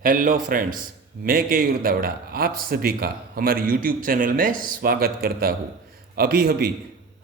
Hello friends, मैं केयूर दावड़ा आप सभी का हमारे यूट्यूब चैनल में स्वागत करता हूँ। अभी अभी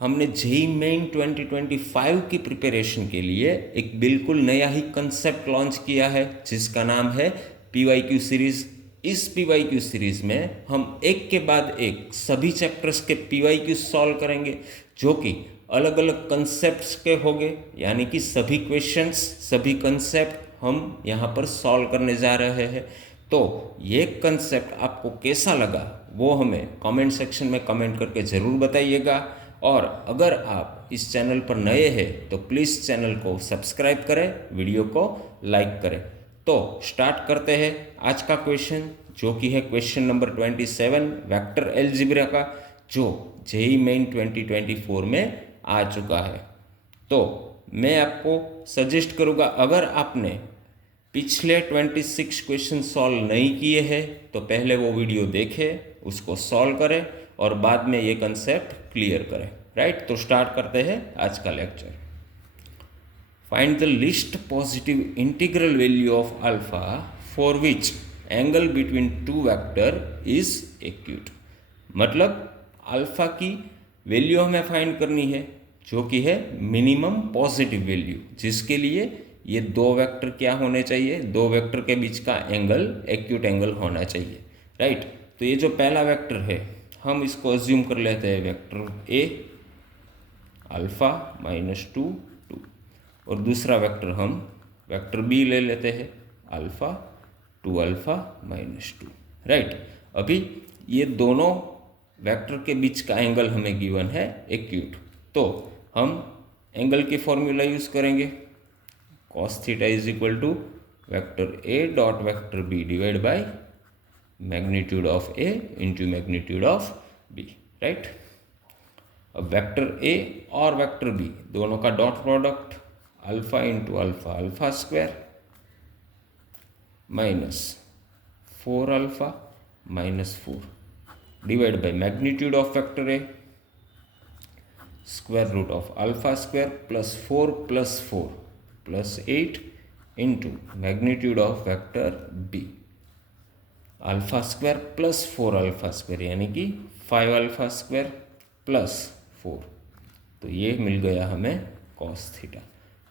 हमने जेईई मेन 2025 की प्रिपरेशन के लिए एक बिल्कुल नया ही कंसेप्ट लॉन्च किया है जिसका नाम है पीवाईक्यू सीरीज़। इस पीवाईक्यू सीरीज़ में हम एक के बाद एक सभी चैप्टर्स के पीवाईक्यू सॉल्व करेंगे जो कि अलग अलग कंसेप्ट्स के होंगे, यानी कि सभी क्वेश्चंस सभी कंसेप्ट हम यहाँ पर सॉल्व करने जा रहे हैं। तो ये कंसेप्ट आपको कैसा लगा वो हमें कमेंट सेक्शन में कमेंट करके ज़रूर बताइएगा। और अगर आप इस चैनल पर नए हैं तो प्लीज़ चैनल को सब्सक्राइब करें, वीडियो को लाइक करें। तो स्टार्ट करते हैं आज का क्वेश्चन, जो कि है क्वेश्चन नंबर 27 वेक्टर एलजेब्रा का, जो जेईई मेन 2024 में आ चुका है। तो मैं आपको सजेस्ट करूँगा, अगर आपने पिछले 26 क्वेश्चन सॉल्व नहीं किए हैं तो पहले वो वीडियो देखें, उसको सॉल्व करें और बाद में ये कंसेप्ट क्लियर करें। राइट, तो स्टार्ट करते हैं आज का lecture. Find the least positive integral value of alpha for which angle between two vector is acute. मतलब अल्फा की वैल्यू हमें फाइंड करनी है जो कि है मिनिमम पॉजिटिव वैल्यू, जिसके लिए ये दो वेक्टर क्या होने चाहिए, दो वेक्टर के बीच का एंगल एक्यूट एंगल होना चाहिए। राइट, तो ये जो पहला वेक्टर है हम इसको अज्यूम कर लेते हैं वेक्टर ए अल्फा -2 2, और दूसरा वेक्टर हम वेक्टर बी ले लेते हैं अल्फा 2 अल्फा -2। राइट, अभी ये दोनों वेक्टर के बीच का एंगल हमें गिवन है एक्यूट, तो हम एंगल की फॉर्मूला यूज़ करेंगे cos theta is equal to vector A dot vector B divide by magnitude of A into magnitude of B. Right, अब वेक्टर ए और वेक्टर बी दोनों का dot product alpha into alpha alpha square -4 alpha -4 divide by magnitude of vector A square root of alpha square +4 + 4 +8 into magnitude of vector B alpha square +4 alpha square यानी कि 5 alpha square +4। तो ये मिल गया हमें cos theta.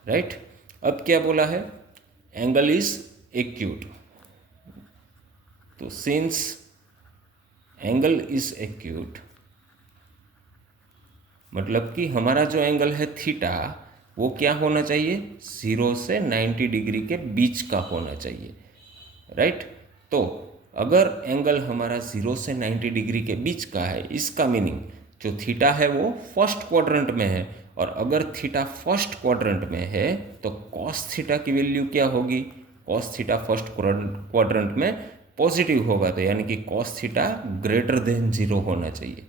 Right, अब क्या बोला है, एंगल इज एक्यूट। तो सिंस एंगल इज एक्यूट मतलब कि हमारा जो एंगल है थीटा वो क्या होना चाहिए, 0 से 90 डिग्री के बीच का होना चाहिए। राइट, तो अगर एंगल हमारा 0 से 90 डिग्री के बीच का है, इसका मीनिंग जो थीटा है वो फर्स्ट क्वाड्रेंट में है, और अगर थीटा फर्स्ट क्वाड्रेंट में है तो कॉस थीटा की वैल्यू क्या होगी, कॉस थीटा फर्स्ट क्वाड्रेंट में पॉजिटिव होगा, तो यानी कि कॉस थीटा ग्रेटर देन 0 होना चाहिए।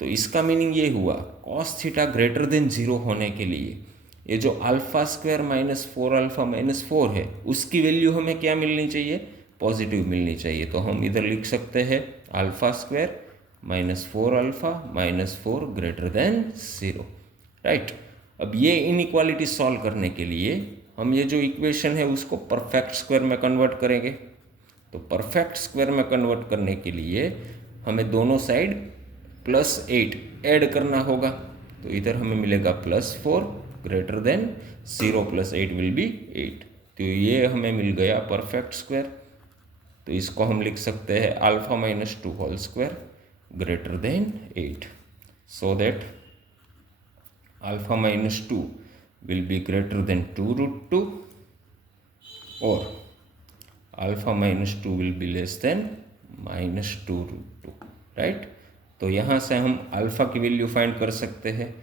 तो इसका मीनिंग ये हुआ कॉस थीटा ग्रेटर देन 0 होने के लिए ये जो अल्फा स्क्वायर -4 अल्फा -4 है उसकी वैल्यू हमें क्या मिलनी चाहिए, पॉजिटिव मिलनी चाहिए। तो हम इधर लिख सकते हैं alpha square -4 alpha -4 greater than 0। Right, अब ये इनइक्वालिटी सॉल्व करने के लिए हम ये जो इक्वेशन है उसको परफेक्ट स्क्वायर में कन्वर्ट करेंगे। तो परफेक्ट स्क्वायर में कन्वर्ट करने के लिए हमें दोनों साइड +8 ऐड करना होगा। तो इधर हमें मिलेगा +4 ग्रेटर देन 0 + 8 विल बी 8। तो ये हमें मिल गया परफेक्ट स्क्वायर। तो इसको हम लिख सकते हैं alpha -2 whole square greater than 8, so that alpha -2 will be greater than 2√2 और alpha -2 will be less than -2√2। Right, तो यहाँ से हम अल्फ़ा की वैल्यू फाइंड कर सकते हैं।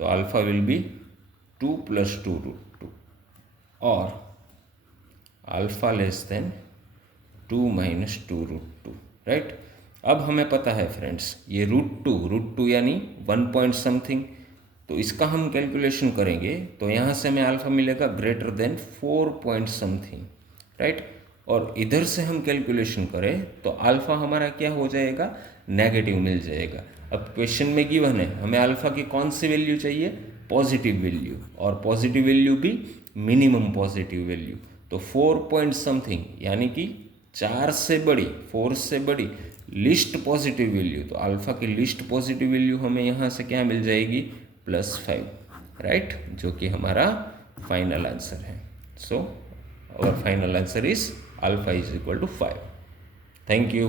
तो अल्फ़ा विल बी 2 + 2√2 और अल्फ़ा लेस देन 2 - 2√2। राइट, अब हमें पता है फ्रेंड्स ये √2 यानी 1 पॉइंट समथिंग, तो इसका हम कैलकुलेशन करेंगे तो यहाँ से हमें अल्फ़ा मिलेगा greater than 4 point something. Right, और इधर से हम कैलकुलेशन करें तो अल्फ़ा हमारा क्या हो जाएगा, नेगेटिव मिल जाएगा। अब क्वेश्चन में गिवन है हमें अल्फ़ा की कौन सी वैल्यू चाहिए, पॉजिटिव वैल्यू, और पॉजिटिव वैल्यू भी मिनिमम पॉजिटिव वैल्यू। तो 4 पॉइंट समथिंग यानी कि 4 से बड़ी, 4 से बड़ी लिस्ट पॉजिटिव वैल्यू, तो अल्फा की लिस्ट पॉजिटिव वैल्यू हमें यहाँ से क्या मिल जाएगी, +5, राइट, जो कि हमारा फाइनल आंसर है। So our final answer is alpha is equal to 5। Thank you.